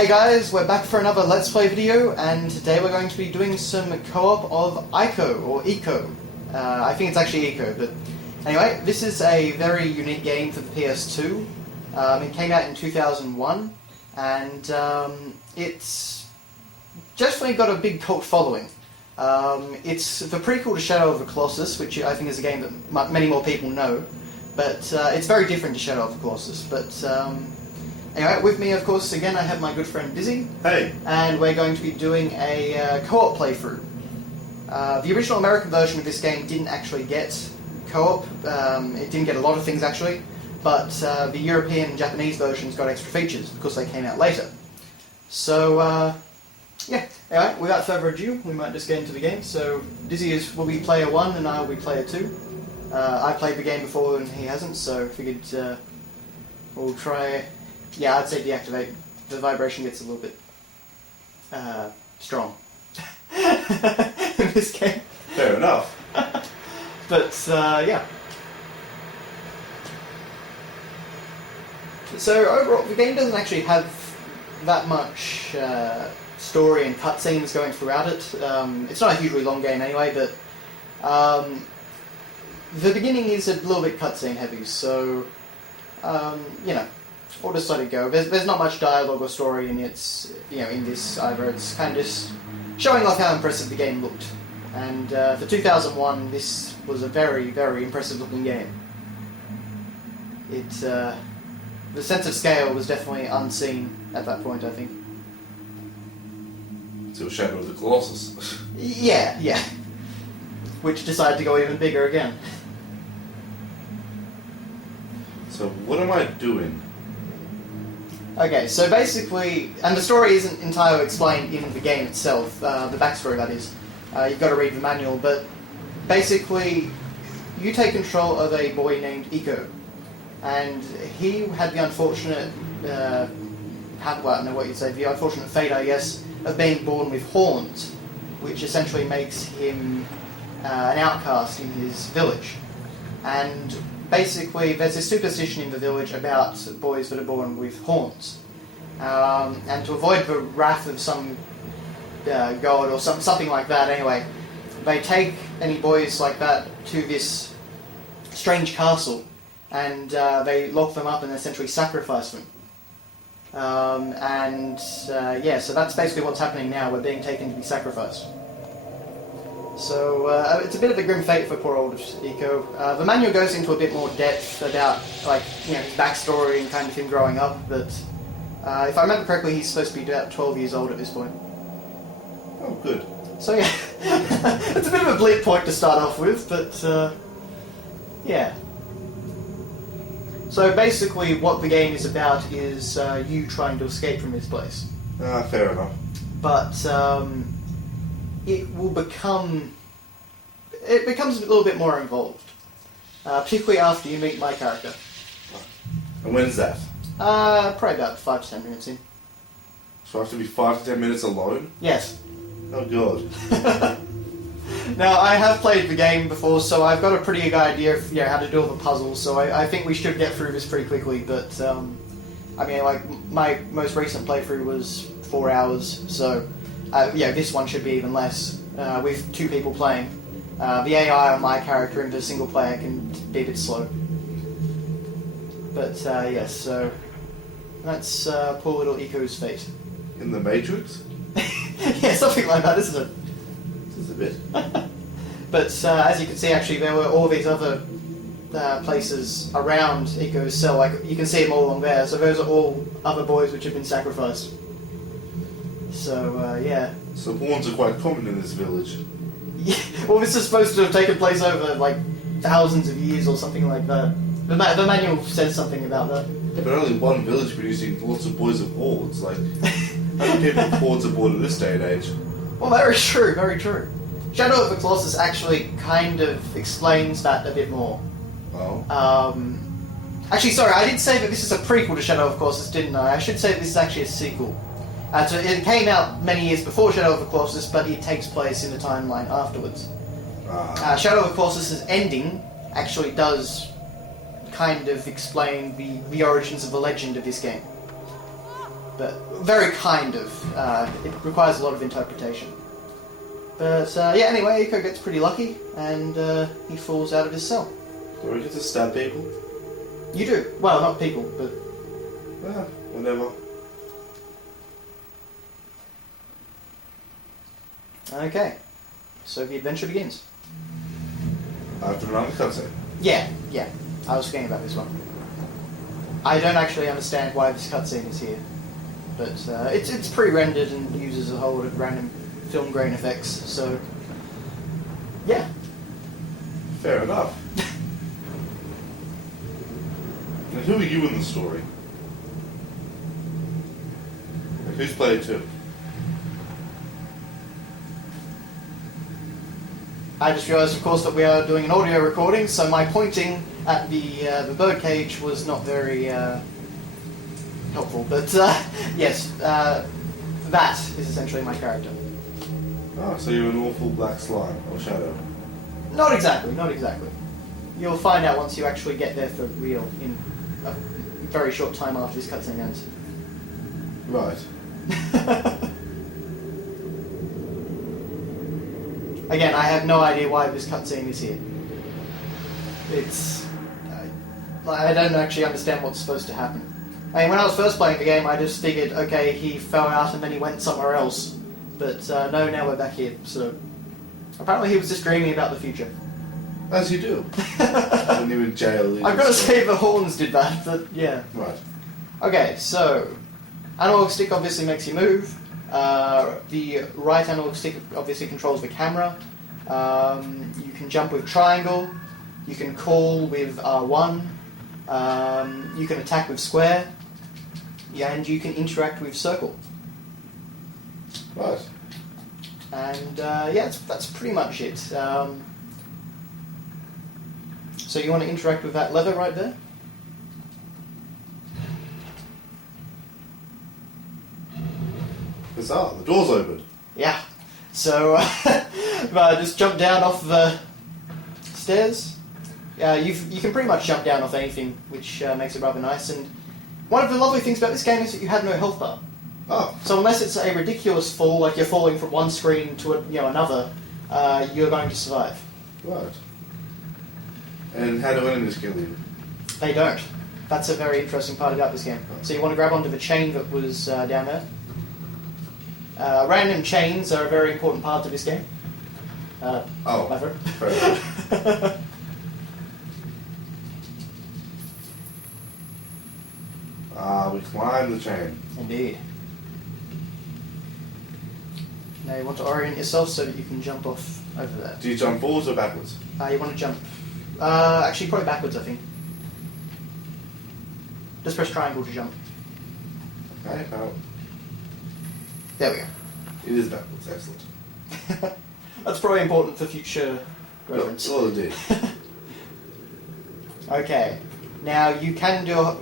Hey guys, we're back for another Let's Play video, and today we're going to be doing some co-op of Ico, or Eco. I think it's actually Eco, but anyway, this is a very unique game for the PS2. It came out in 2001, and it's definitely got a big cult following. It's the prequel to Shadow of the Colossus, which I think is a game that many more people know, but it's very different to Shadow of the Colossus. But anyway, with me, of course, again, I have my good friend Dizzy. Hey! And we're going to be doing a co-op playthrough. The original American version of this game didn't actually get co-op. It didn't get a lot of things, actually. But the European and Japanese versions got extra features because they came out later. So, yeah. Anyway, without further ado, we might just get into the game. So, Dizzy will be player 1 and I will be player 2. I played the game before and he hasn't, so figured we'll try... Yeah, I'd say deactivate. The vibration gets a little bit strong in this game. Fair enough. But, yeah. So, overall, the game doesn't actually have that much story and cutscenes going throughout it. It's not a hugely long game anyway, but the beginning is a little bit cutscene heavy, so, you know, we'll just let it go. There's not much dialogue or story in its, in this either. It's kind of just showing off how impressive the game looked. And for 2001, this was a very, very impressive looking game. The sense of scale was definitely unseen at that point, I think. Until Shadow of the Colossus. Yeah. Which decided to go even bigger again. So what am I doing? Okay, so basically, and the story isn't entirely explained in the game itself, the backstory that is. You've got to read the manual, but basically, you take control of a boy named Eco, and he had the unfortunate, I don't know what you'd say, the unfortunate fate, I guess, of being born with horns, which essentially makes him an outcast in his village. And basically, there's this superstition in the village about boys that are born with horns. And to avoid the wrath of some god or something like that anyway, they take any boys like that to this strange castle and they lock them up and essentially sacrifice them. Yeah, so that's basically what's happening now. We're being taken to be sacrificed. So, it's a bit of a grim fate for poor old Eco. The manual goes into a bit more depth about, his backstory and kind of him growing up, but if I remember correctly, he's supposed to be about 12 years old at this point. Oh, good. So, yeah. It's a bit of a bleak point to start off with, but, yeah. So, basically, what the game is about is you trying to escape from this place. Fair enough. But, it becomes a little bit more involved, particularly after you meet my character. And when's that? Probably about 5 to 10 minutes in. So I have to be 5 to 10 minutes alone? Yes. Oh god. Now, I have played the game before, so I've got a pretty good idea of how to do all the puzzles, so I think we should get through this pretty quickly, but, I mean, my most recent playthrough was 4 hours, so... this one should be even less, with 2 people playing. The AI on my character and the single player can be a bit slow. But, yes, so... That's poor little Eco's fate. In the Matrix? Yeah, something like that, isn't it? Just a bit. But, as you can see, actually, there were all these other places around Eco's cell. You can see them all along there, so those are all other boys which have been sacrificed. So, yeah. So horns are quite common in this village. Yeah, well, this is supposed to have taken place over, thousands of years or something like that. The manual says something about that. Yeah, but only one village producing lots of boys of hordes. How many people have hordes aboard in this day and age? Well, very true, very true. Shadow of the Colossus actually kind of explains that a bit more. Oh? Actually, sorry, I did say that this is a prequel to Shadow of the Colossus, didn't I? I should say that this is actually a sequel. So it came out many years before Shadow of the Colossus, but it takes place in the timeline afterwards. Shadow of the Colossus' ending actually does kind of explain the origins of the legend of this game. But very kind of. It requires a lot of interpretation. But yeah, anyway, Eiko gets pretty lucky, and he falls out of his cell. Do we get to stab people? You do. Well, not people, but... Yeah, whatever. Okay. So the adventure begins. After another cutscene. Yeah. I was forgetting about this one. I don't actually understand why this cutscene is here. But it's pre-rendered and uses a whole lot of random film grain effects, so... Yeah. Fair enough. And who are you in the story? Like, who's played too? I just realised, of course, that we are doing an audio recording, so my pointing at the birdcage was not very helpful. But yes, that is essentially my character. Oh, so you're an awful black slime or shadow. Not exactly. You'll find out once you actually get there for real in a very short time after this cutscene ends. Right. Again, I have no idea why this cutscene is here. It's... I don't actually understand what's supposed to happen. I mean, when I was first playing the game, I just figured, okay, he fell out and then he went somewhere else. But no, now we're back here, so... Apparently he was just dreaming about the future. As you do. When you're in jail. I've got to say the horns did that, but yeah. Right. Okay, so... Analog stick obviously makes you move. The right analog stick obviously controls the camera. You can jump with triangle. You can call with R1. You can attack with square. Yeah, and you can interact with circle. Right. And yeah, that's pretty much it. So you want to interact with that lever right there? Bizarre. The door's open. Yeah. So just jump down off the stairs. You can pretty much jump down off anything, which makes it rather nice. And one of the lovely things about this game is that you have no health bar. Oh. So unless it's a ridiculous fall, like you're falling from one screen to another, you're going to survive. Right. And how do enemies kill you? They don't. That's a very interesting part about this game. So you want to grab onto the chain that was down there. Random chains are a very important part of this game. Lever. Fair enough. We climb the chain. Indeed. Now you want to orient yourself so that you can jump off over there. Do you jump forwards or backwards? You want to jump... actually, probably backwards, I think. Just press triangle to jump. Okay, There we go. it is backwards, excellent. That's probably important for future reference. Well, indeed. Okay. Now you can do...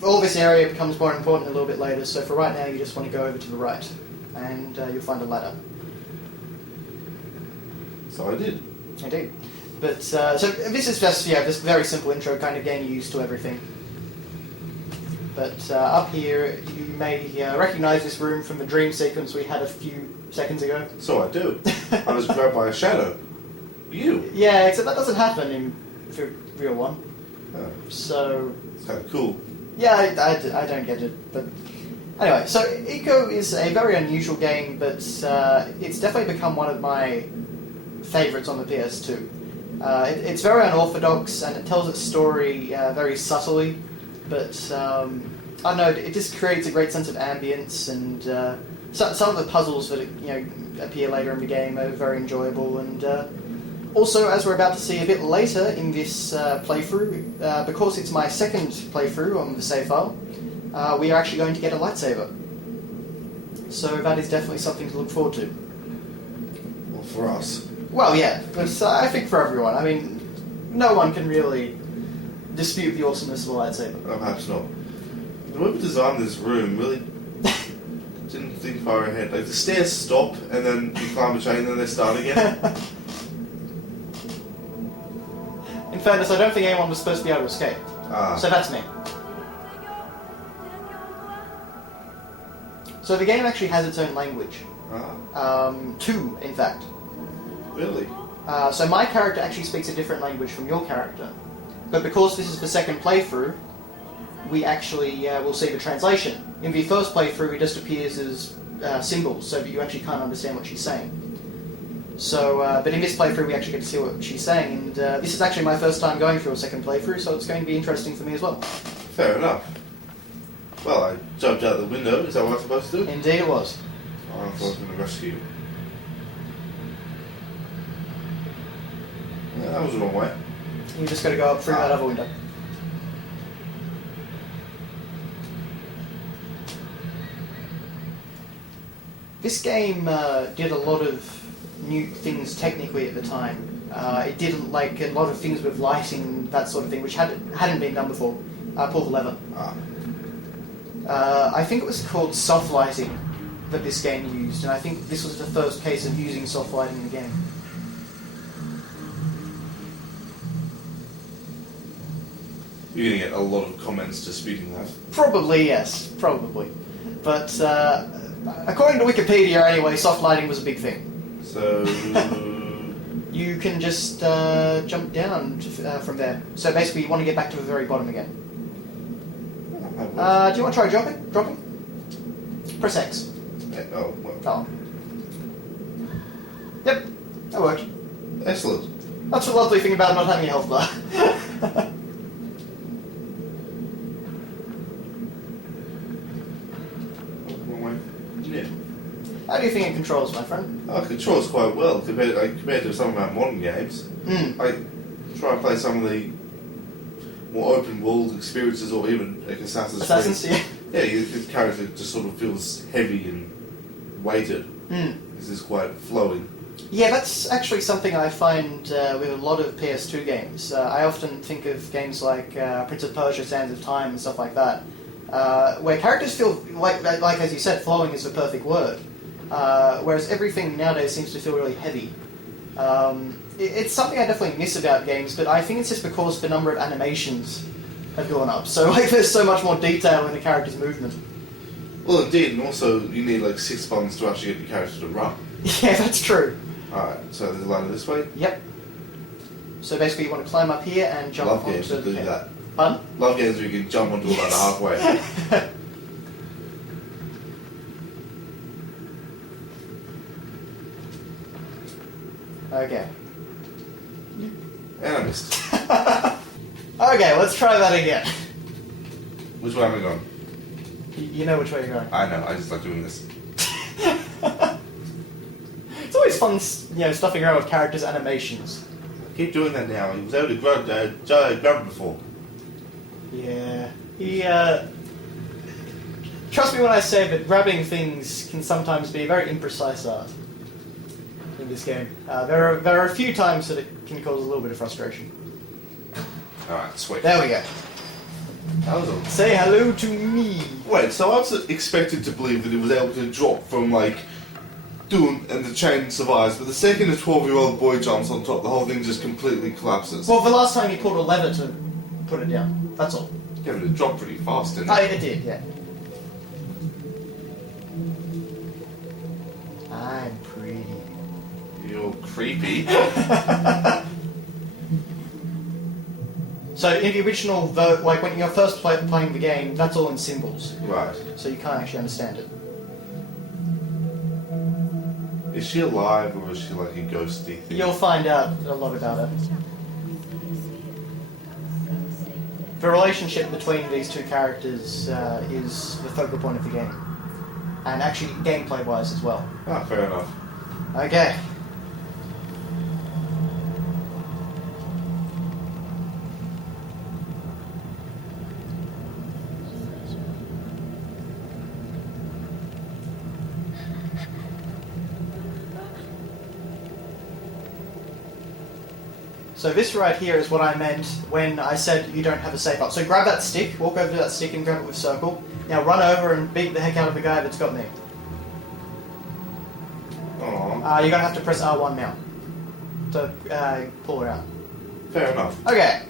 All this area becomes more important a little bit later, so for right now you just want to go over to the right, and you'll find a ladder. So I did. Indeed. But, so this is just, this very simple intro kind of getting you used to everything. But up here, you may recognise this room from the dream sequence we had a few seconds ago. So I do. I was grabbed by a shadow. You. Yeah, except that doesn't happen in the real one. Oh, So... it's kind of cool. Yeah, I don't get it, but... Anyway, so Eco is a very unusual game, but it's definitely become one of my favourites on the PS2. It's very unorthodox, and it tells its story very subtly, but I don't know, it just creates a great sense of ambience, and some of the puzzles that appear later in the game are very enjoyable, and also, as we're about to see a bit later in this playthrough, because it's my second playthrough on the save file, we are actually going to get a lightsaber. So that is definitely something to look forward to. Well, for us. Well, yeah, but I think for everyone. I mean, no one can really dispute the awesomeness of a lightsaber. No, perhaps not. The way we designed this room really didn't think far ahead. Like, the stairs stop, and then you climb a chain, and then they start again. In fairness, I don't think anyone was supposed to be able to escape. So that's me. So the game actually has its own language. Ah, Two, in fact. really? So my character actually speaks a different language from your character. But because this is the second playthrough, we actually will see the translation. In the first playthrough, it just appears as symbols, so that you actually can't understand what she's saying. So, but in this playthrough, we actually get to see what she's saying, and this is actually my first time going through a second playthrough, so it's going to be interesting for me as well. Fair enough. Well, I jumped out the window. Is that what I'm supposed to do? Indeed it was. Oh, I thought I was going to rescue you. Yeah, that was the wrong way. You just got to go up through that other window. This game did a lot of new things technically at the time. It did like a lot of things with lighting, that sort of thing, which hadn't been done before. Pull the lever. I think it was called soft lighting that this game used, and I think this was the first case of using soft lighting in the game. You're going to get a lot of comments disputing that. Probably, yes. Probably. But according to Wikipedia anyway, soft lighting was a big thing. So... You can just jump down from there. So basically you want to get back to the very bottom again. Do you want to try dropping? Press X. Oh, well. Oh. Yep, that worked. Excellent. That's the lovely thing about not having a health bar. Wrong way. Yeah. How do you think it controls, my friend? It controls quite well compared to some of our modern games. I try and play some of the more open world experiences, or even like Assassin's Creed. Yeah. Yeah, the character just sort of feels heavy and weighted. This is quite flowing. Yeah, that's actually something I find with a lot of PS2 games. I often think of games like Prince of Persia, Sands of Time, and stuff like that, where characters feel, like as you said, flowing is the perfect word. Whereas everything nowadays seems to feel really heavy. It's something I definitely miss about games, but I think it's just because the number of animations have gone up. So like, there's so much more detail in the character's movement. Well, indeed, and also you need like 6 buttons to actually get the character to run. Yeah, that's true. Alright, so there's a ladder this way. Yep. So basically you want to climb up here and jump Love onto games that do that. Pardon? Love games where you can jump onto a ladder halfway. Okay. And I missed. Okay, let's try that again. Which way am I going? You know which way you're going. I know, I just like doing this. It's always fun, stuffing around with characters' animations. Keep doing that now. He was able to grab it before. Yeah. Trust me when I say that grabbing things can sometimes be a very imprecise art in this game. There are a few times that it can cause a little bit of frustration. Alright, sweet. There we go. That was all. Say hello to me. Wait, so I was expected to believe that it was able to drop from like doom and the chain survives, but the second a 12-year-old boy jumps on top, the whole thing just completely collapses. Well, the last time he pulled a lever to put it down. That's all. Yeah, but it dropped pretty fast, didn't it? It did, yeah. I'm pretty. You're creepy. So in the original, like when you're first playing the game, that's all in symbols. Right. So you can't actually understand it. Is she alive or is she like a ghosty thing? You'll find out a lot about her. The relationship between these two characters is the focal point of the game. And actually gameplay-wise as well. Ah, fair enough. Okay. So this right here is what I meant when I said you don't have a safe up. So grab that stick, walk over to that stick and grab it with circle. Now run over and beat the heck out of the guy that's got me. Aww. You're going to have to press R1 now to pull her out. Fair enough. Okay.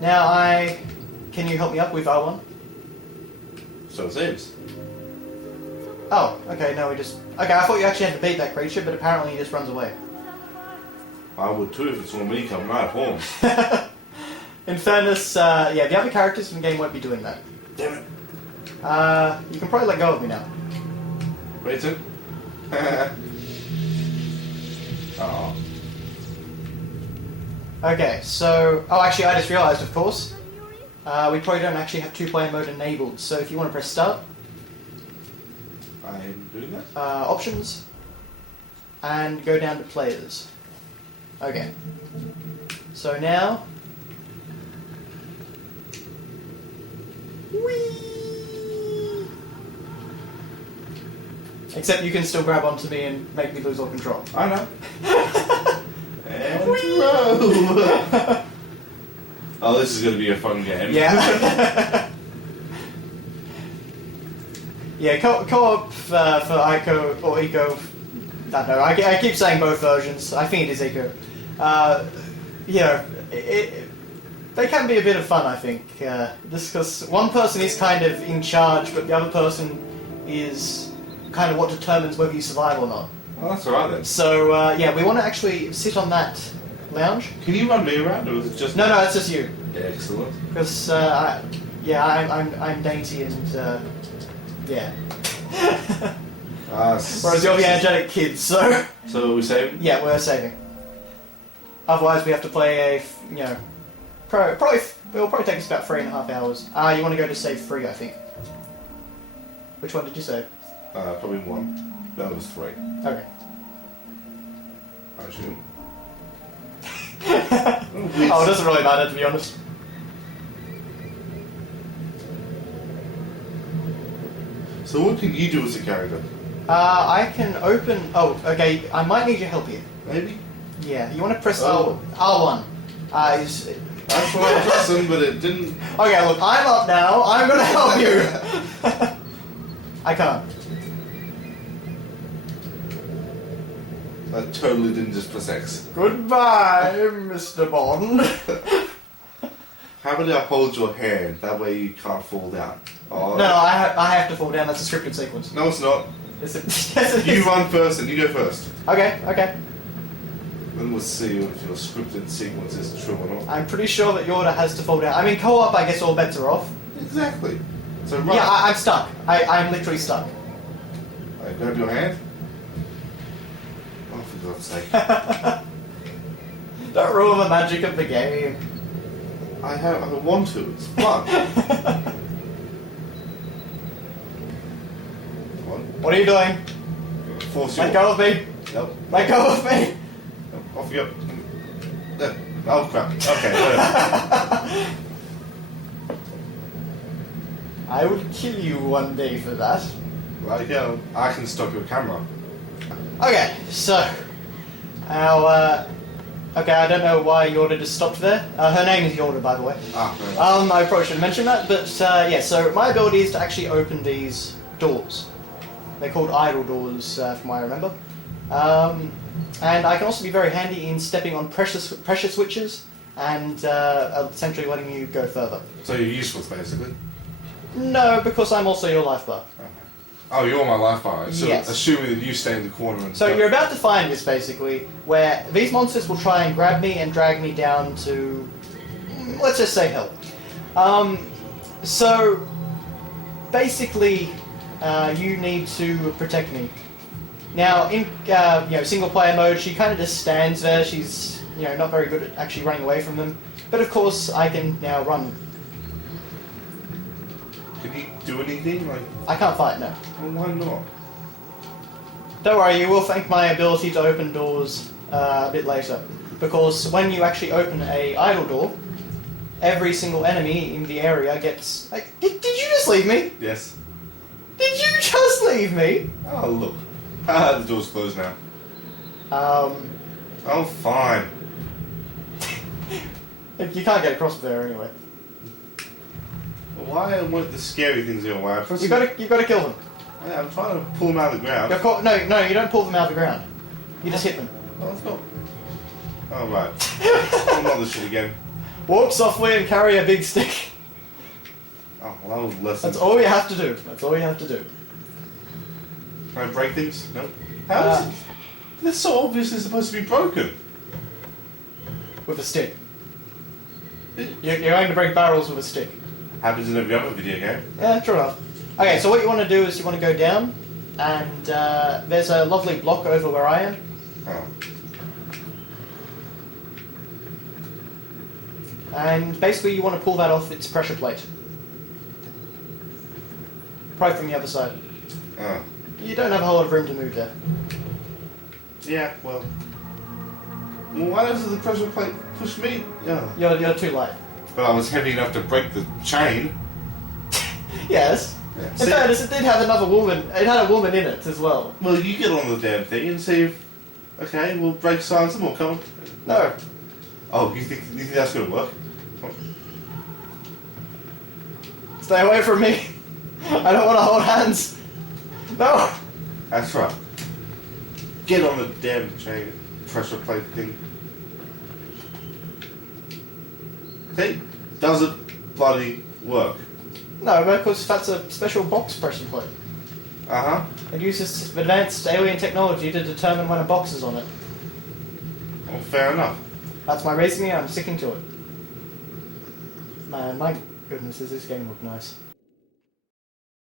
Now can you help me up with R1? So it seems. Oh, okay, no, we just... Okay, I thought you actually had to beat that creature, but apparently he just runs away. I would too if it saw me coming out of horns. In fairness, yeah, the other characters in the game won't be doing that. Damn it. You can probably let go of me now. Rayton? Oh. Okay, so... Oh, actually, I just realised, of course, we probably don't actually have two-player mode enabled, so if you want to press start... I'm doing that? Options, and go down to players. Okay. So now... Whee! Except you can still grab onto me and make me lose all control. I know. And throw! Oh, this is going to be a fun game. Yeah. Yeah, co-op for ICO or Eco. I don't know. I keep saying both versions. I think it is Eco. You know, they can be a bit of fun. I think just because one person is kind of in charge, but the other person is kind of what determines whether you survive or not. Well, that's alright then. So yeah, we want to actually sit on that lounge. Can you run me around, or is it just... No, it's just you. Excellent. Because yeah, I'm dainty and yeah. Whereas you're the energetic kid, so... So are we saving? Yeah, we're saving. Otherwise we have to play a, you know... It'll probably take us about 3.5 hours. You want to go to save 3, I think. Which one did you save? Probably 1. That was 3. Okay. I assume. Oh, it doesn't really matter, to be honest. So what can you do as a character? I can open... Oh, okay, I might need your help here. Maybe? Yeah, you want to press Oh. R1. That's what I was pressing, but it didn't... Okay, look, I'm up now. I'm going to help you. I can't. I totally didn't just press X. Goodbye, Mr. Bond. How about I hold your hand? That way you can't fall down. Oh. No, I have to fall down. That's a scripted sequence. No, it's not. Yes, it You is. run first and you go first. Okay. Then we'll see if your scripted sequence is true or not. I'm pretty sure that Yorda has to fall down. I mean, co-op, I guess all bets are off. Exactly. So run. Yeah, I'm stuck. I'm literally stuck. I grab your hand. Oh, for God's sake. Don't ruin the magic of the game. I want to. It's fun. What are you doing? Force you. Let go of me. Nope. Let go of me. Off you go. Oh crap. Okay. Whatever. I will kill you one day for that. Right, yeah. I can stop your camera. Okay, so okay, I don't know why Yorda just stopped there. Her name is Yorda, by the way. I probably should have mentioned that, but yeah. So my ability is to actually open these doors. They're called idle doors, from what I remember. And I can also be very handy in stepping on pressure switches and essentially letting you go further. So you're useless, basically. No, because I'm also your life bar. Okay. Oh, you're my life bar. So Yes. assuming that you stay in the corner and... So you're about to find this, basically, where these monsters will try and grab me and drag me down to, let's just say, hell. So basically, you need to protect me. Now, in single player mode, she kind of just stands there. She's not very good at actually running away from them. But of course, I can now run. Can you do anything? Like... I can't fight, no. Well, why not? Don't worry, you will thank my ability to open doors a bit later. Because when you actually open a idle door, every single enemy in the area gets... Like, did you just leave me? Yes. Did you just leave me? Oh, look. The door's closed now. Oh, fine. You can't get across there anyway. Why weren't the scary things your way? You gotta kill them. Yeah, I'm trying to pull them out of the ground. No, you don't pull them out of the ground. You just hit them. Oh, let's go. Oh, right. Oh, not this shit again. Walk softly and carry a big stick. Oh, well, that was a lesson. That's all you have to do. That's all you have to do. Can I break things? No. How is it? They're so obviously supposed to be broken. With a stick. You're going to break barrels with a stick. Happens in every other video game. Yeah, true enough. Okay, so what you want to do is you want to go down, and there's a lovely block over where I am. Oh. And basically you want to pull that off its pressure plate. Probably from the other side. Oh. You don't have a whole lot of room to move there. Yeah, well, why doesn't the pressure plate push me? Oh. You're too light. But I was heavy enough to break the chain. Yes. Yeah. In fairness, it did have another woman. It had a woman in it as well. Well, you get on the damn thing and see if... Okay, we'll break silence and we'll come. No. Oh, you think that's going to work? Stay away from me. I don't want to hold hands. No. That's right. Get on the damn chain pressure plate thing. See? Does it bloody work? No, because that's a special box pressure plate. Uh-huh. It uses advanced alien technology to determine when a box is on it. Well, fair enough. That's my reasoning, I'm sticking to it. Man, my goodness, does this game look nice.